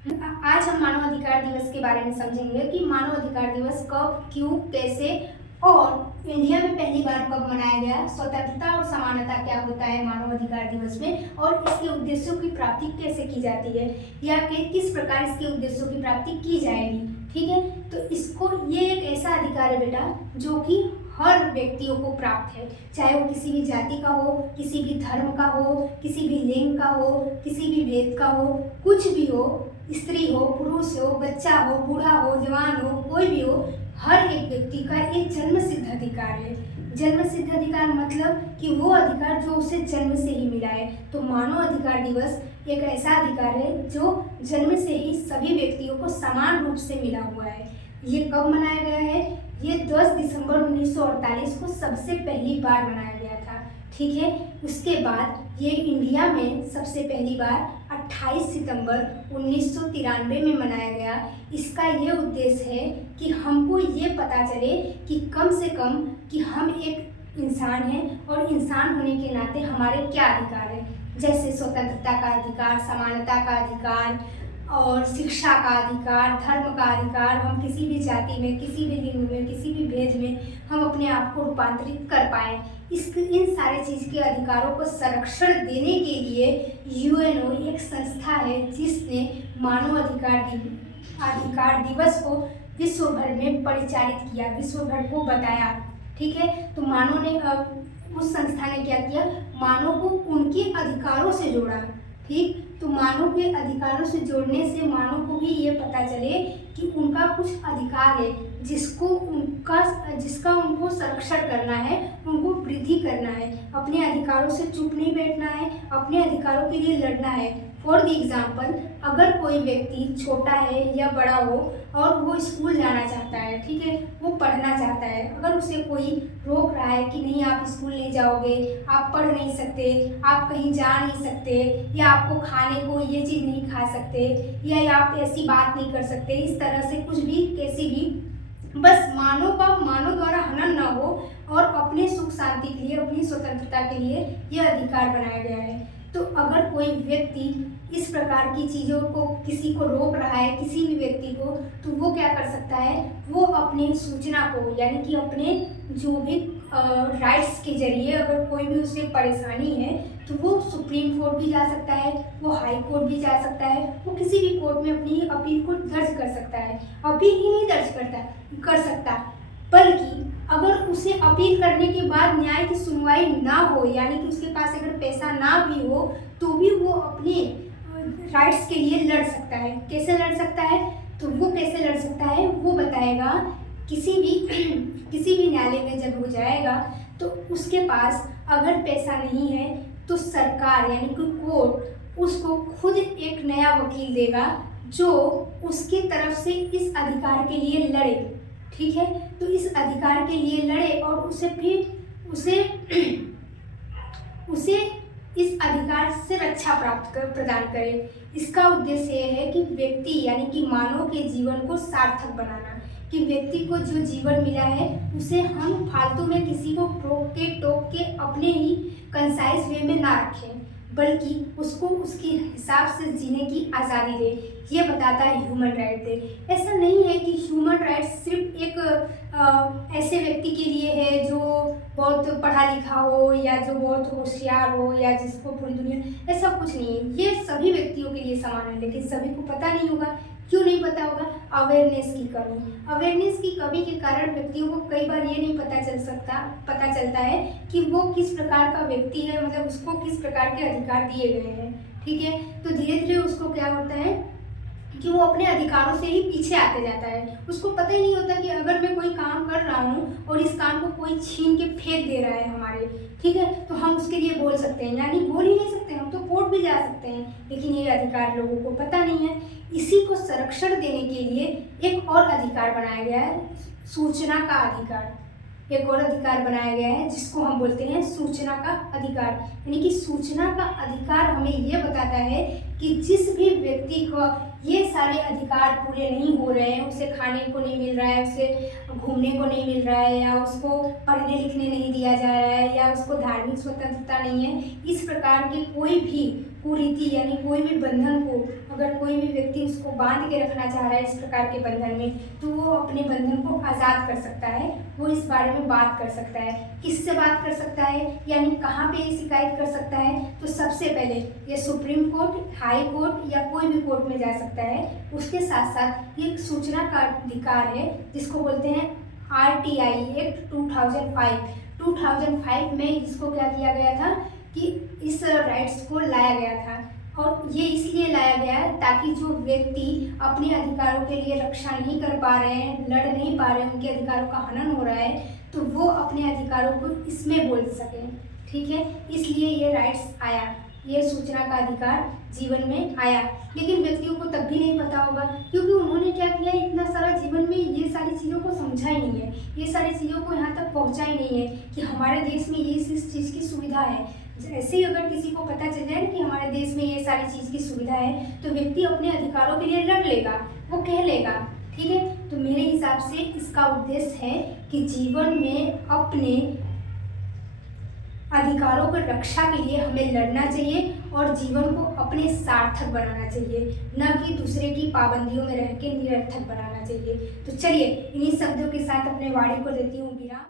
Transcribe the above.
आज हम मानव अधिकार दिवस के बारे में समझेंगे कि मानव अधिकार दिवस कब, क्यों, कैसे और इंडिया में पहली बार कब मनाया गया, स्वतंत्रता और समानता क्या होता है मानव अधिकार दिवस में, और इसके उद्देश्यों की प्राप्ति कैसे की जाती है या कि किस प्रकार इसके उद्देश्यों की प्राप्ति की जाएगी। ठीक है, तो इसको ये एक ऐसा अधिकार है बेटा जो कि हर व्यक्तियों को प्राप्त है, चाहे वो किसी भी जाति का हो, किसी भी धर्म का हो, किसी भी लिंग का हो, किसी भी भेद का हो, कुछ भी हो, स्त्री हो, पुरुष हो, बच्चा हो, बूढ़ा हो, जवान हो, कोई भी हो, हर एक व्यक्ति का एक जन्म सिद्ध अधिकार है। जन्म सिद्ध अधिकार मतलब कि वो अधिकार जो उसे जन्म से ही मिला है। तो मानव अधिकार दिवस एक ऐसा अधिकार है जो जन्म से ही सभी व्यक्तियों को समान रूप से मिला हुआ है। ये कब मनाया गया है? ये 10 दिसंबर 1948 को सबसे पहली बार मनाया गया था। ठीक है, उसके बाद ये इंडिया में सबसे पहली बार 28 सितंबर 1993 में मनाया गया। इसका ये उद्देश्य है कि हमको ये पता चले कि कम से कम कि हम एक इंसान हैं और इंसान होने के नाते हमारे क्या अधिकार हैं, जैसे स्वतंत्रता का अधिकार, समानता का अधिकार और शिक्षा का अधिकार, धर्म का अधिकार। हम किसी भी जाति में, किसी भी लिंग में, किसी भी भेद में हम अपने आप को रूपांतरित कर पाएँ। इन सारे चीज़ के अधिकारों को संरक्षण देने के लिए यूएनओ एक संस्था है जिसने मानव अधिकार दिवस को विश्व भर में परिचालित किया, विश्व भर को बताया। ठीक है, तो मानव ने उस संस्था ने क्या किया, मानव को उनके अधिकारों से जोड़ा। ठीक, तो मानव के अधिकारों से जोड़ने से मानव को भी ये पता चले कि उनका कुछ अधिकार है जिसका उनको संरक्षण करना है, उनको वृद्धि करना है, अपने अधिकारों से चुप नहीं बैठना है, अपने अधिकारों के लिए लड़ना है। फॉर द एग्जाम्पल, अगर कोई व्यक्ति छोटा है या बड़ा हो और वो स्कूल जाना चाहता है, ठीक है, वो पढ़ना चाहता है, अगर उसे कोई रोक रहा है कि नहीं आप स्कूल नहीं जाओगे, आप पढ़ नहीं सकते, आप कहीं जा नहीं सकते, या आपको खाने को ये चीज़ नहीं खा सकते, या आप ऐसी बात नहीं कर सकते, इस तरह से कुछ भी कैसी भी, बस मानव द्वारा हनन न हो और अपने सुख शांति के लिए, अपनी स्वतंत्रता के लिए यह अधिकार बनाया गया है। तो अगर कोई व्यक्ति इस प्रकार की चीज़ों को, किसी को रोक रहा है, किसी भी व्यक्ति को, तो वो क्या कर सकता है, वो अपनी सूचना को, यानी कि अपने जो भी राइट्स के जरिए अगर कोई भी उसे परेशानी है तो वो सुप्रीम कोर्ट भी जा सकता है, वो हाई कोर्ट भी जा सकता है, वो किसी भी कोर्ट में अपनी अपील को दर्ज कर सकता है। अपील ही नहीं दर्ज कर सकता, बल्कि अगर उसे अपील करने के बाद न्याय की सुनवाई ना हो, यानी कि उसके पास अगर पैसा ना भी हो, तो भी वो अपने राइट्स के लिए लड़ सकता है। कैसे लड़ सकता है? तो वो कैसे लड़ सकता है वो बताएगा। किसी भी न्यायालय में जब वो जाएगा तो उसके पास अगर पैसा नहीं है तो सरकार यानी कि कोर्ट उसको खुद एक नया वकील देगा जो उसकी तरफ से इस अधिकार के लिए लड़े। ठीक है, तो इस अधिकार के लिए लड़े और उसे इस अधिकार से रक्षा प्रदान करे। इसका उद्देश्य यह है कि व्यक्ति यानी कि मानव के जीवन को सार्थक बनाना, कि व्यक्ति को जो जीवन मिला है उसे हम फालतू में किसी को टोक के अपने ही कंसाइज वे में ना रखें, बल्कि उसको उसके हिसाब से जीने की आज़ादी दे। ये बताता है ह्यूमन राइट डे। ऐसा नहीं है कि ह्यूमन राइट्स सिर्फ एक ऐसे व्यक्ति के लिए है जो बहुत पढ़ा लिखा हो या जो बहुत होशियार हो या जिसको पूरी दुनिया, ऐसा कुछ नहीं है। ये सभी व्यक्तियों के लिए समान है, लेकिन सभी को पता नहीं होगा। क्यों नहीं पता होगा? अवेयरनेस की कमी। अवेयरनेस की कमी के कारण व्यक्तियों को कई बार ये नहीं पता चलता है कि वो किस प्रकार का व्यक्ति है, मतलब उसको किस प्रकार के अधिकार दिए गए हैं। ठीक है, तो धीरे धीरे उसको क्या होता है कि वो अपने अधिकारों से ही पीछे आते जाता है। उसको पता ही नहीं होता कि अगर मैं कोई काम कर रहा हूँ और इस काम को कोई छीन के फेंक दे रहा है हमारे, ठीक है, तो हम उसके लिए बोल सकते हैं, यानी बोल ही नहीं सकते, हम तो कोर्ट भी जा सकते हैं, लेकिन ये अधिकार लोगों को पता नहीं है। इसी को संरक्षण देने के लिए एक और अधिकार बनाया गया है, सूचना का अधिकार। एक और अधिकार बनाया गया है जिसको हम बोलते हैं सूचना का अधिकार। यानी कि सूचना का अधिकार हमें ये बताता है कि जिस भी व्यक्ति को ये सारे अधिकार पूरे नहीं हो रहे हैं, उसे खाने को नहीं मिल रहा है, उसे घूमने को नहीं मिल रहा है, या उसको पढ़ने लिखने नहीं दिया जा रहा है, या उसको धार्मिक स्वतंत्रता नहीं है, इस प्रकार के कोई भी कुरीति यानी कोई भी बंधन को अगर कोई भी व्यक्ति उसको बांध के रखना चाह रहा है इस प्रकार के बंधन में, तो वो अपने बंधन को आज़ाद कर सकता है। वो इस बारे में बात कर सकता है। किससे बात कर सकता है, यानी कहाँ पे ये शिकायत कर सकता है? तो सबसे पहले ये सुप्रीम कोर्ट, हाई कोर्ट या कोई भी कोर्ट में जा सकता है। उसके साथ साथ ये एक सूचना का अधिकार है जिसको बोलते हैं RTI एक्ट 2005 में इसको क्या किया गया था कि इस राइट्स को लाया गया था। और ये इसलिए लाया गया है ताकि जो व्यक्ति अपने अधिकारों के लिए रक्षा नहीं कर पा रहे हैं, लड़ नहीं पा रहे हैं, उनके अधिकारों का हनन हो रहा है, तो वो अपने अधिकारों को इसमें बोल सकें। ठीक है, इसलिए ये राइट्स आया, ये सूचना का अधिकार जीवन में आया। लेकिन व्यक्तियों को तब भी नहीं पता होगा क्योंकि उन्होंने क्या किया, इतना सारा जीवन में ये सारी चीज़ों को समझा ही नहीं है, ये सारी चीज़ों को यहाँ तक पहुँचा ही नहीं है कि हमारे देश में ये इस चीज़ की सुविधा है। ऐसे ही अगर किसी को पता चल जाए कि हमारे देश में ये सारी चीज़ की सुविधा है तो व्यक्ति अपने अधिकारों के लिए लड़ लेगा, वो कह लेगा। ठीक है, तो मेरे हिसाब से इसका उद्देश्य है कि जीवन में अपने अधिकारों की रक्षा के लिए हमें लड़ना चाहिए और जीवन को अपने सार्थक बनाना चाहिए, न कि दूसरे की पाबंदियों में रह के निरर्थक बनाना चाहिए। तो चलिए इन्हीं शब्दों के साथ अपने वाणी को देती हूँ विराम।